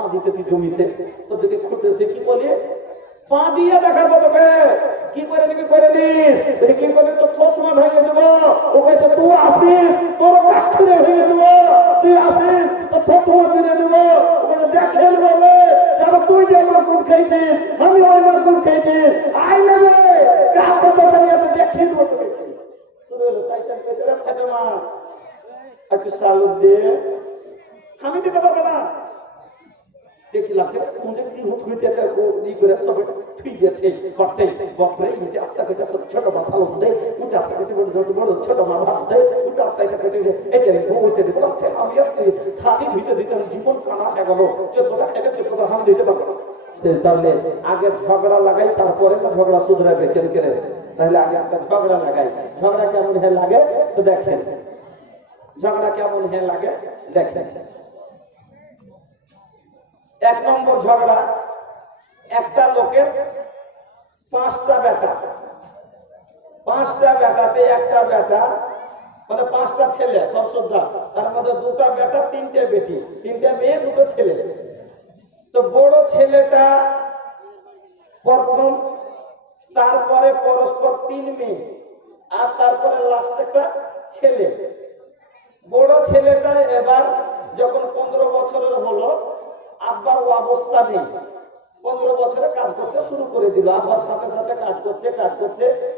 পা দিতে তুই জমিতে, তোর দিকে খুঁটতে কি বলি পা দিয়ে দেখাবো তোকে কি করে নিবি করে নিস, কি করে তোর থতমা ভেঙে দেবো। ও বলছে তুই আসিস তোর কাঠ ছুঁড়ে ভেঙে দেবো, তুই আসিস তোর থতমা ছুঁড়ে দেবো। ওখানে দেখে বলে যারা তুই যে আমার দুধ খেয়েছিস আমি ওই মার দুধ খেয়েছি, আই নেবে কার কথা নিয়ে আছে দেখিয়ে দেবো তোকে। শুরু হলো সাইকেল পেতে ছেটে মা একটু সালুট দিয়ে আমি দিতে পারবে না। দেখি লাগছে মুঝে কি হুত হইতেছে ও ই করে সবে ঠিক আছে করতে বাপরে মুঝে আশা করছে ছোট মা সালুট দে, মুঝে আশা করছে বড় বড় ছোট মা ভাত দে, মুঝে আশা করছে এটা বলতে দিতে পারছে আমি আর খালি ধুইতে দিতে জীবন কানা হয়ে গেল, চোদ্দটা একটা চোদ্দটা হাম দিতে পারবো না। তাহলে আগে ঝগড়া লাগাই তারপরে না ঝগড়া শুধরাবে কেন কেন, তাহলে আগে একটা ঝগড়া লাগাই। ঝগড়া কেমন হয়ে লাগে তো দেখেন, ঝগড়া কেমন হয়ে লাগে দেখেন। এক নম্বর ঝগড়া, একটা লোকের পাঁচটা বেটা, পাঁচটা বেটাতে একটা বেটা মানে পাঁচটা ছেলে সব শ্রদ্ধা, তার মধ্যে দুটা বেটা তিনটে বেটি, তিনটে মেয়ে দুটো ছেলে। তো বড় ছেলেটা প্রথম, তারপরে পরস্পর তিন মেয়ে, আর তারপরে লাস্ট একটা ছেলে। বড় ছেলেটা এবার যখন 15 বছরের হলো, আব্বার অবস্থা নেই, 15 বছরে কাজ করতে শুরু করে দিল, আব্বার সাথে সাথে কাজ করছে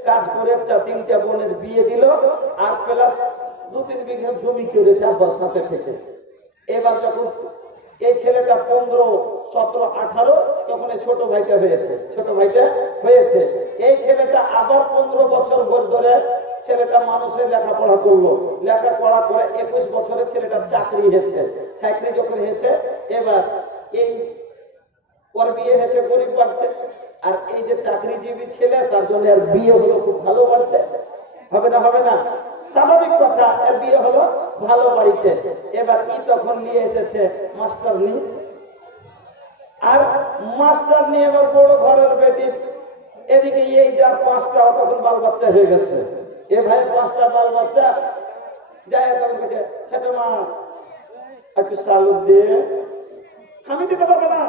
কাজ করে তিনটা বোনের বিয়ে দিল, আর প্লাস 2-3 বিঘা জমি করেছে আব্বার সাথে থেকে। এবার যখন এই ছেলেটা 15, 17, 18 তখন এই ছোট ভাইটা হয়েছে। এই ছেলেটা আবার 15 বছর ধরে ছেলেটা মানুষের লেখাপড়া করলো, লেখাপড়া করে 21 বছরে ছেলেটার চাকরি হয়েছে। চাকরি যখন হয়েছে এবার এই ওর বিয়ে হয়েছে গরিব বাড়তে, আর এই যে চাকরিজীবী ছেলে তার জন্য আর বিয়ে হলো খুব ভালো বাড়তে, হবে না স্বাভাবিক কথা, এর বিয়ে হলো ভালো বাড়িতে। এবার তখন নিয়ে এসেছে মাস্টার নি, আর মাস্টার নিয়ে এবার বড় ঘরের বেটি, এদিকে এই যার 5টা তখন বাল বাচ্চা হয়ে গেছে, এ ভাই 5টা বাল বাচ্চা যায়, তখন বলছে ছোট মা একটু সালুট দিয়ে আমি দিতে পারবে না।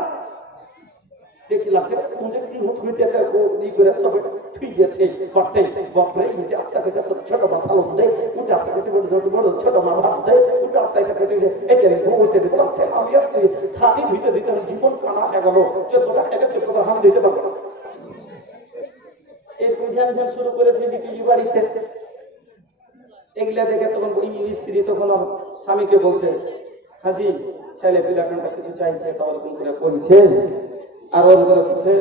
দেখি লাগছে মুঝে কি হুত হইতেছে ও ই করে সবে ঠিক আছে করতে বাপরে মুঝে আশা করছে ছোট মা সালুট দে, মুঝে আশা করছে বড় ছোট মা ভাত দে, মুঝে আশা করছে এটা বলতে দিতে পারছে আমি আর খালি ধুইতে দিতে জীবন কানা হয়ে গেল, 14টা একটা 14টা হাম দিতে পারবো না। এই বুঝান শুরু করেছে বিক্রি বাড়িতে। এগুলা দেখে তখন স্ত্রী তখন স্বামীকে বলছে হাজি ছেলে পিলাখানটা কিছু চাইছে, তাহলে কোন করে বলছে আর ওর করে বলছে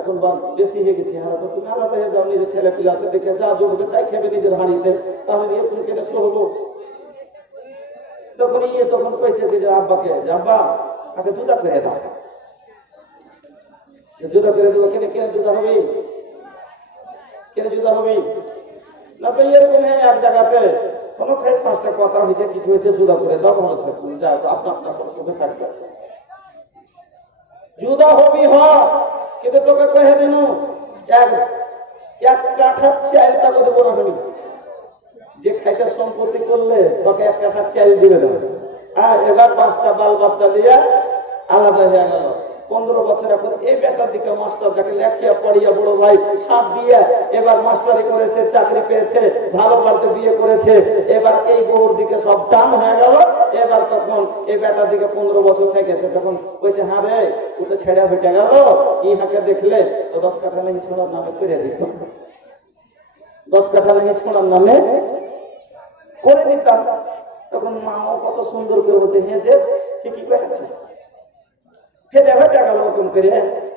এখন বেশি হয়ে গেছে, হারা তো তুমি আলাদা হয়ে যাও, নিজের ছেলে পিলা আছে দেখে যা জমবে তাই খেবে নিজের হাঁড়িতে, তাহলে তুমি কেটে সহবো। তখন তখন কইছে যে আব্বাকে যে আব্বা তাকে জুতা করে দাও, জুতা করে দেবো। কেন জুতা হবে, কেন জুতা হবে না, তো এরকম এক জায়গাতে কোনো খাই 5টা কথা হয়েছে, কিছু হয়েছে, জুদা করে দাও, ভালো থাকবে, যা আপনার সব সুখে থাকবে। জুদা হবি কিন্তু তোকে কহে দিন এক কাঠার চাল তাকে দেবো না, তুমি যে খাইটা সম্পত্তি করলে তোকে 1 কাঠার চাল দিবে না। আর এবার 5টা বাল বাচ্চা দিয়ে আলাদা হয়ে গেল। 15 বছর এখন এই বেটার দিকে মাস্টার যাকে লেখিয়া পড়িয়া বড় ভাই সাথ দিয়ে এবার মাস্টারি করেছে, চাকরি পেয়েছে, ভালো বাড়িতে বিয়ে করেছে, এবার এই বউর দিকে সব টান হয়ে গেল। এবার তখন এই বেটার দিকে 15 বছর থেকেছে, তখন কইছে হ্যাঁ রে ও তো ছেড়ে বেটে গেল, ইহাকে দেখলে তো 10 কাঠা লেগে ছোড়ার নামে করে দিত, 10 কাঠা লেগে ছোড়ার নামে করে দিতাম। তখন মাও কত সুন্দর করে বলতে হ্যাঁ যে ঠিকই কয়েছে, ফেলে বেটে গেল ওরকম করে,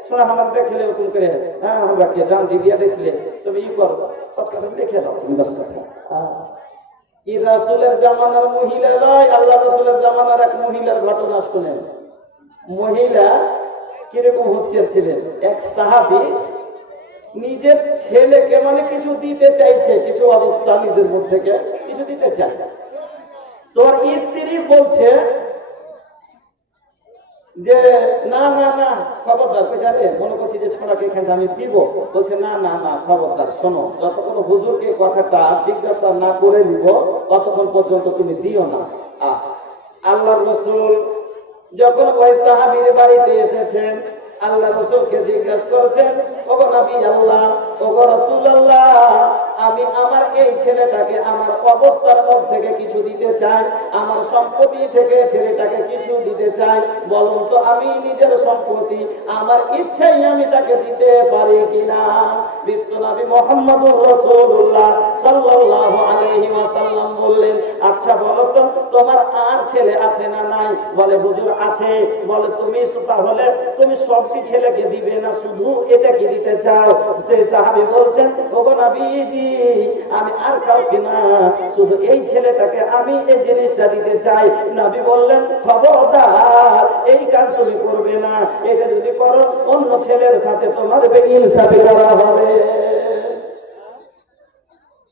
শোনা আমার দেখলে ওরকম করে, হ্যাঁ আমরা কে জানছি দিয়া দেখলে তুমি করো 5 কাঠা লিখে দাও তুমি 10 কাঠা। ই রাসূলের জামানার মহিলা নয়, আল্লাহ রাসূলের জামানার এক মহিলার ঘটনা শুনেন। মহিলা কিরকম হুঁশিয়ার ছিলেন, এক সাহাবী নিজের ছেলেকে মানে কিছু দিতে চাইছে, কিছু অবস্থা নিজের মধ্যে থেকে কিছু দিতে চায়। তোর স্ত্রী বলছে যে না না না খবরদার, বেচারে মনে করছি যে ছোড়াকে এখানে আমি দিব, বলছে না না না খবরদার শোনো, যতক্ষণ হুজুরকে কথাটা জিজ্ঞাসা না করে নিব ততক্ষণ পর্যন্ত তুমি দিও না। আল্লাহর রাসূল যখন ওই সাহাবীর বাড়িতে এসেছেন, আল্লাহ রাসূলকে জিজ্ঞাসা করেছেন, ওগো নবী আল্লাহ, ওগো রাসূলুল্লাহ, আমি আমার এই ছেলেটাকে আমার অবস্থার মধ্যে থেকে কিছু দিতে চাই, আমার সম্পত্তি থেকে ছেলেটাকে কিছু দিতে চাই, বলুন তো আমি নিজের সম্পত্তি আমার ইচ্ছাই আমি তাকে দিতে পারি কিনা? বিশ্বনবী মুহাম্মদুর রাসূলুল্লাহ সাল্লাল্লাহু আলাইহি ওয়াসাল্লাম বললেন, আচ্ছা বলো তো তোমার আর ছেলে আছে না নাই? বলে হুজুর আছে। বলে তুমি তাহলে তুমি সবটি ছেলেকে দিবে না শুধু এটা কি দিতে চাও? সেই সাহাবী বলছেন, ওগো নবীজি, আমি আর কাউকে না, শুধু এই ছেলেটাকে আমি এই জিনিসটা দিতে চাই। নবী বললেন, খবরদার এই কাজ তুমি করবে না, এটা যদি করো অন্য ছেলের সাথে তোমার বেইনসাফি করা হবে।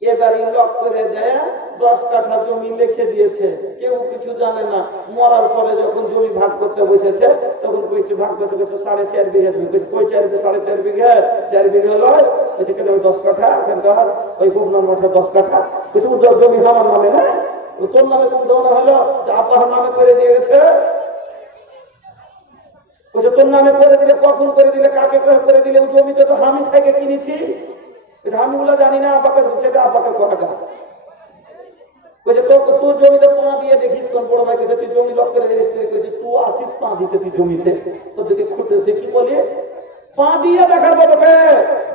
এবারে লক করে যায় 10 কাঠা জমি লিখে দিয়েছে, কেউ কিছু জানে না। মরার পরে যখন জমি ভাগ করতে বসেছে তখন কইছে ভাগ করতে কইছে 4.5 বিঘা জমি, কইছে কই 4.5 বিঘা, 4 বিঘা লয়, কইছে কেন ওই 10 কাঠা এখানকার ওই গোবনার মাঠে 10 কাঠা, কইছে ওর জমি আমার নামে না, তোর নামে কোন দেওয়া হলো? যে আব্বার নামে করে দিয়ে গেছে। কইছে তোর নামে করে দিলে কখন করে দিলে, কাকে করে দিলে? ওই জমিতে তো আমি থেকে কিনেছি, আমি ওগুলো জানি না, আব্বাকে সেটা আব্বাকে কথা। কইছে তোর জমিতে পা দিয়ে দেখিস কোন বড় ভাই, কইছে তুই জমি লক করে রেজিস্ট্রি করেছিস, তুই আসিস পা দিতে তুই জমিতে, তোর যদি খুঁটে তুই কি বলি পা দিয়ে দেখাবো তোকে,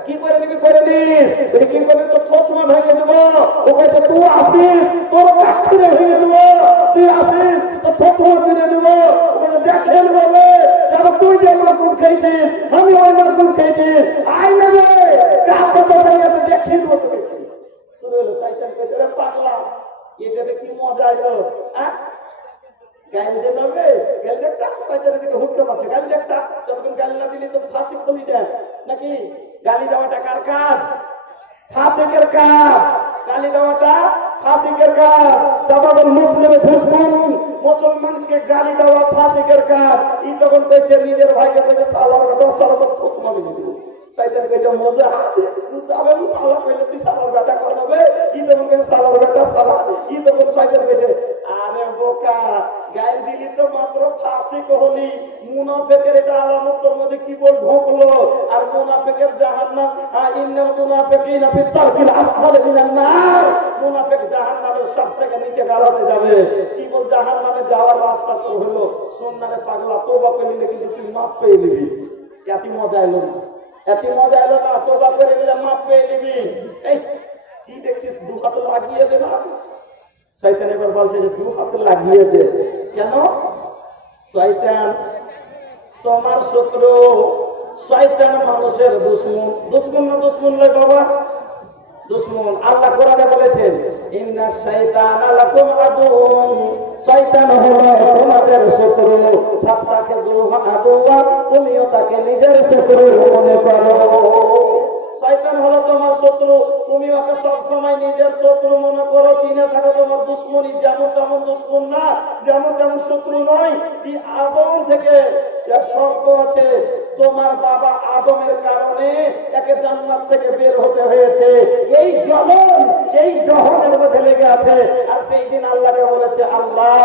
কি করে নিবি করে নিস, কি করবি তোর থতমা ভেঙে দেবো। ও কইছে তুই আসিস তোর কাঠ ছুঁড়ে ভেঙে দেবো, তুই আসিস তোর থতমা ছুঁড়ে দেবো। ওখানে দেখেন বলে যারা তুই যে আমার দুধ খেয়েছিস আমি ওই আমার দুধ খেয়েছি, আই নেবে কার কথা আছে দেখিয়ে দেবো তোকে। শুনে হলো সাইকেল পেতে পাগলা, এটাতে কি মজা এলো? গালি দেন হবে, গালি দেখটা সাইকেলের দিকে হুকতে পারছে, গালি দেখটা যতক্ষণ গালি না দিলি তো ফাঁসি খুলি দেন নাকি? গালি দেওয়াটা কার কাজ? ফাসিকের কাজ। গালি দেওয়াটা ফাসিকের কাজ। সাবাবুল মুসলিমে ফুসকুন, মুসলমানকে গালি দেওয়া ফাসিকের কাজ। ই তখন কইছে নিজের ভাইকে কইছে সালার বেটা, সালার বেটা থুতমা মেরে দিল। শয়তান কইছে মজা, তবে সালা কইলে তুই সালার বেটা করবে, ই তখন কইছে সালার বেটা সালা। ই তখন শয়তান কইছে আরে বোকা, গালি দিলি তো মাত্র ফাসিক হলি, মুনাফিকের এটা আলামত তোর মধ্যে কি বল ঢোকলো। আর মুনাফিকের জাহান্নাম, ইন্নাল মুনাফিকিনা ফি তারকিল আসফালি মিনান নার, মুনাফিক জাহান্নামের সবথেকে নিচে গাড়াতে যাবে। কি বল জাহান্নামে যাওয়ার রাস্তা তোর হলো সুন্নাতে পাগলা, তওবা করলে কিন্তু তুই মাফ পেয়ে নিবি। এত মজা এলো না, এত মজা এলো না, তওবা করে নিলে মাফ পেয়ে নিবি। এই কি দেখছিস, দু হাত লাগিয়ে দে না। শয়তান এবার বলছে যে দু হাত লাগিয়ে দে। কেন? শয়তান তোমার শত্রু, শয়তান মানুষের দুশমন। দুশমন না দুশমন নয় বাবা, দুশমন। আল্লাহ কোরআনে বলেছেন ইন্নাশ শাইতানা লাকুম আদুউন, শয়তান হলো তোমাদের শত্রু, ফাত্তাখিযুহু আদুওয়া, তুমিও তাকে নিজের শত্রু মনে করো। শয়তান হলো তোমার শত্রু, তুমি ওকে সব সময় নিজের শত্রু মনে করো, চিনে থাকো তোমার দুশমনী। যেমন তেমন দুশমন না, যেমন তেমন শত্রু নয়। এই আদম থেকে শব্দ আছে, তোমার বাবা আদমের কারণে একে জান্নাত থেকে বের হতে হয়েছে। এই জ্বলন, এই দহনের মধ্যে লেগে আছে। আর সেই দিন আল্লাহকে বলেছে, আল্লাহ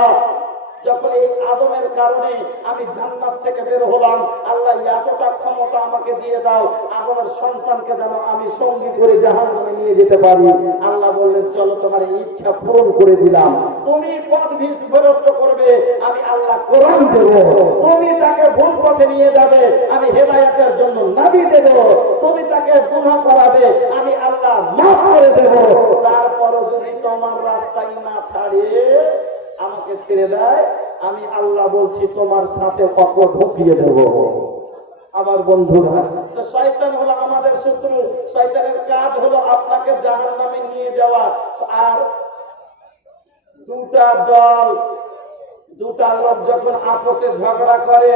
যখন এই আদমের কারণে আমি জান্নাত থেকে বের হলাম, আল্লাহ এতটা ক্ষমতা আমাকে দিয়ে দাও, আদমের সন্তানকে যেন আমি সঙ্গী করে জাহান্নামে নিয়ে যেতে পারি। আল্লাহ বললেন চলো তোমার ইচ্ছা পূরণ করে দিলাম। তুমি পথ ভ্রষ্ট করবে, আমি আল্লাহ কোরআন দেব। তুমি তাকে ভুল পথে নিয়ে যাবে, আমি হেদায়েতের জন্য নবী দেব। তুমি তাকে গুনাহ করাবে, আমি আল্লাহ মাফ করে দেব। তারপরও যদি তোমার রাস্তায় না ছাড়ে, আমাকে ছেড়ে দেয়, আমি আল্লাহ বলছি তোমার সাথে পাপ ঢুকিয়ে দেব। আমার বন্ধুরা, তো শয়তান হলো আমাদের শত্রু। শয়তানের কাজ হলো আপনাকে জাহান্নামে নিয়ে যাওয়া। আর দুটা দল, দুটা লোক যখন আপসে ঝগড়া করে,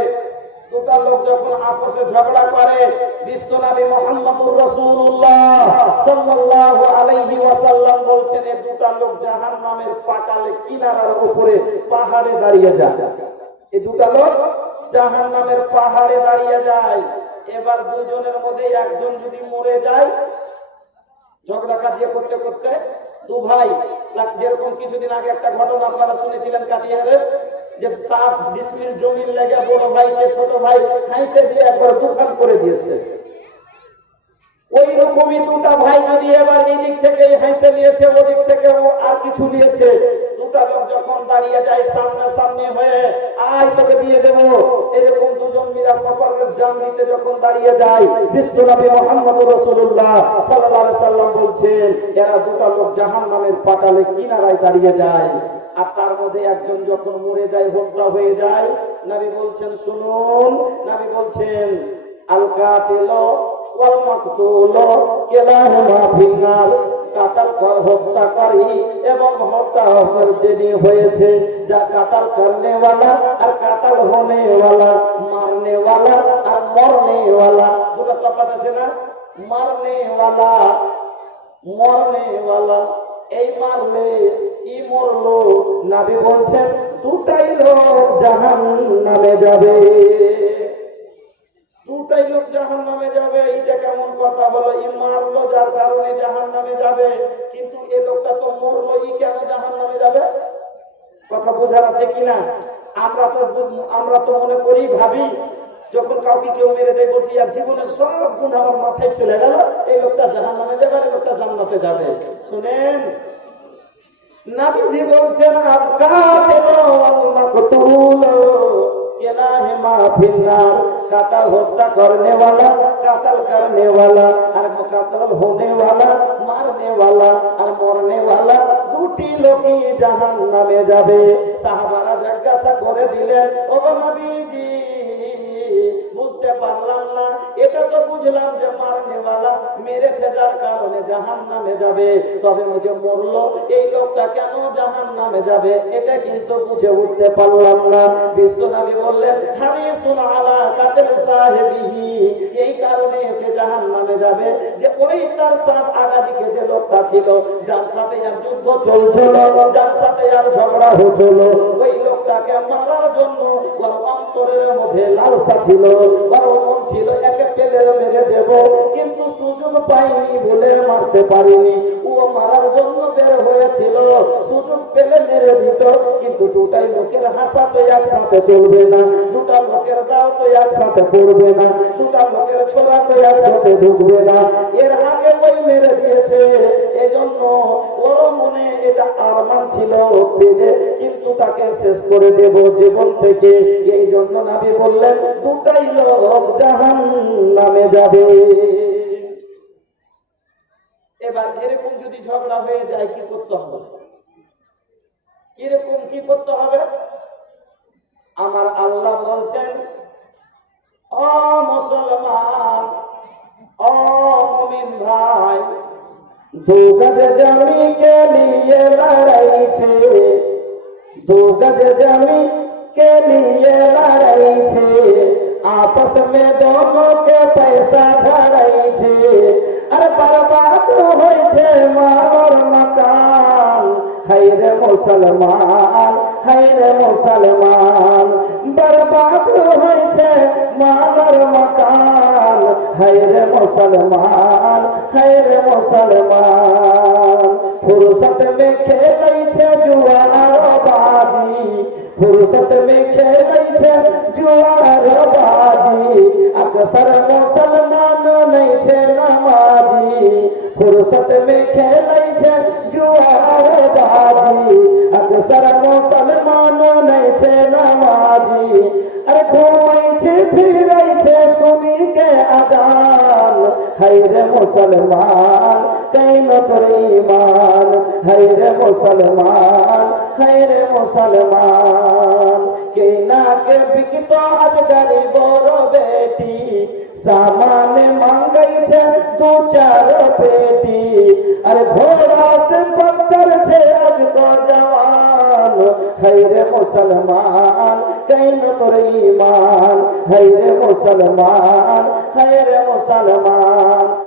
দুটা লোক যখন আপসে ঝগড়া করে, বিশ্বনবী মুহাম্মদুর রাসূলুল্লাহ সাল্লাল্লাহু আলাইহি ওয়াসাল্লাম বলছেন এই দুটা লোক জাহান্নামের পাতালে কিনারার উপরে পাহাড়ে দাঁড়িয়ে যায়। এই দুটা লোক জাহান্নামের পাহাড়ে দাঁড়িয়ে যায়। এবার দুজনের মধ্যে একজন যদি মরে যায়, ঝগড়া কাটিয়ে করতে করতে, দু ভাই, যেরকম কিছুদিন আগে একটা ঘটনা আপনারা শুনেছিলেন কাটিহারের, যে 7 ডিসমিল জমির লেগে বড় ভাইকে ছোট ভাই হাইসে দিয়ে একবার দোকান করে দিয়েছে। ওই রকমই দুটা ভাই যদি এবার এই দিক থেকে হাইসে নিয়েছে, ওদিক থেকে ও আর কিছু নিয়েছে, দুটা লোক যখন দাঁড়িয়ে যায় সামনে সামনে হয়ে, আয় তোকে দিয়ে দেবো, এরকম দুজন মিলা কপালের জান দিতে যখন দাঁড়িয়ে যায়, বিশ্বনবী মুহাম্মদ রাসূলুল্লাহ সাল্লাল্লাহু আলাইহি সাল্লাম বলছেন এরা দুটা লোক জাহান্নামের পাতালে কিনারায় দাঁড়িয়ে যায়। আর তার মধ্যে একজন যখন মরে যায়, হত্যা হয়ে যায়, নবী বলছেন শুনুন, নবী বলছেন আল কাতিলু ওয়াল মাকতুলু কিলাহুমা ফিন্নার, হত্যাকারী এবং হত্যা যিনি হয়েছে, যা কাতাল করনে ওয়ালা আর কাতাল হোনে ওয়ালা, মারনে ওয়ালা আর মরনে ওয়ালা, দুটো তফাৎ আছে না? মারনে ওয়ালা মরনে ওয়ালা, এই মারলে ই মরলো, নবী বলছেন দুটাই লোক জাহান্নামে যাবে, দুটাই লোক জাহান্নামে যাবে। এইটা কেমন কথা হলো? ই মারলো যার কারণে জাহান্নামে যাবে, কিন্তু এই লোকটা তো মরলো, ই কেন জাহান্নামে যাবে? কথা বোঝার আছে কিনা? আমরা তো মনে করি, ভাবি, যখন কাউকে কেউ মেরে দেয় বলছি আর জীবনের সব গুণ আমার মাথায় চলে গেল, এই লোকটা জাহান্নামে যাবে আর এই লোকটা জান্নাতে যাবে। শুনেন, নবীজি বলছেন আল কাতিলু ওয়াল মাকতুলু কিলাহুমা ফিন্নার, কাতাল হত্যা করনে वाला, কাতাল করনে वाला আর মুকাতাল হোনে वाला, মারনে वाला আর মরনে वाला, দুটি লোকই জাহান্নামে যাবে। সাহাবারা জিজ্ঞাসা করে দিলেন, ও নবীজি বুঝতে পারলাম না, এটা তো বুঝলাম যে মারনে वाला মেরেছে যার কারণে জাহান্নামে যাবে, তবে ও যে মরলো এই লোকটা কেন জাহান্নামে যাবে এটা কিন্তু বুঝে উঠতে পারলাম না। বিশ্বনবী বললেন হারিসুন আলা কাতিল সাহিবিহি, এই কারণে সে জাহান্নামে যাবে যে ওই তার সাথ আগাদিকে যে লোকটা ছিল, যার সাথে আর যুদ্ধ চলছিল, যার সাথে আর ঝগড়া হচ্ছিল, ওই লোকটাকে মারার জন্য ওর অন্তরের মধ্যে লালসা ছিল, ওর মন ছিল একে পেলে মেরে দেব, কিন্তু সুযোগ পাইনি বলে মারতে পারিনি। ও মারার জন্য বের হয়েছিল, সুযোগ পেলে মেরে দিত, কিন্তু দুটাই লোকের হাসা তো একসাথে চলবে না, দুটা লোকের দাও তো একসাথে পড়বে না, দুটা লোকের ছোড়া তো একসাথে ঢুকবে না, এর আগে ওই মেরে দিয়েছে। এজন্য ওর মনে এটা আরমান ছিল পেলে কিন্তু তাকে শেষ করে দেব জীবন থেকে। এই জন্য নবী বললেন দুটাই লোক জাহান্নামে যাবে। এবার এরকম যদি ঝগড়া হয়ে যায় কি করতে হবে? এরকম কি করতে হবে? আমার আল্লাহ বলছেন, ও মুসলমান, ও মুমিন ভাই, दो गज जमी के लिए लड़ाई छे, दो गज जमी के लिए लड़ाई छे, आपस में दोनों के पैसा झड़ाई छे, अरे बर्बाद होय छे माल और मकान, है रे मुसलमान, है रे मुसलमान, बर्बाद होय छे माल और मकान, है रे मुसलमान, है रे मुसलमान। फुर्सत में खेलै छे जुआर बाजी, फुर्सत में खेलै छे जुआर बाजी, अक्सर मुसलमान नहीं छे नमाजी, फुर्सत में खेलै छे जुआर बाजी, अक्सर मुसलमान नहीं छे नमाजी, अरे घूमै छे फिरै छे सुनी के अजान, है रे मुसलमान कैन तोर ईमान, है रे मुसलमान, है रे मुसलमान। के ना के बिकतो आज गरीबोर बेटी, सामान मांगै छे दो चार पेटी, अरे घोड़ा से बदतर छे आज को जवान, है रे मुसलमान कैन तोर ईमान, है रे मुसलमान, है रे मुसलमान।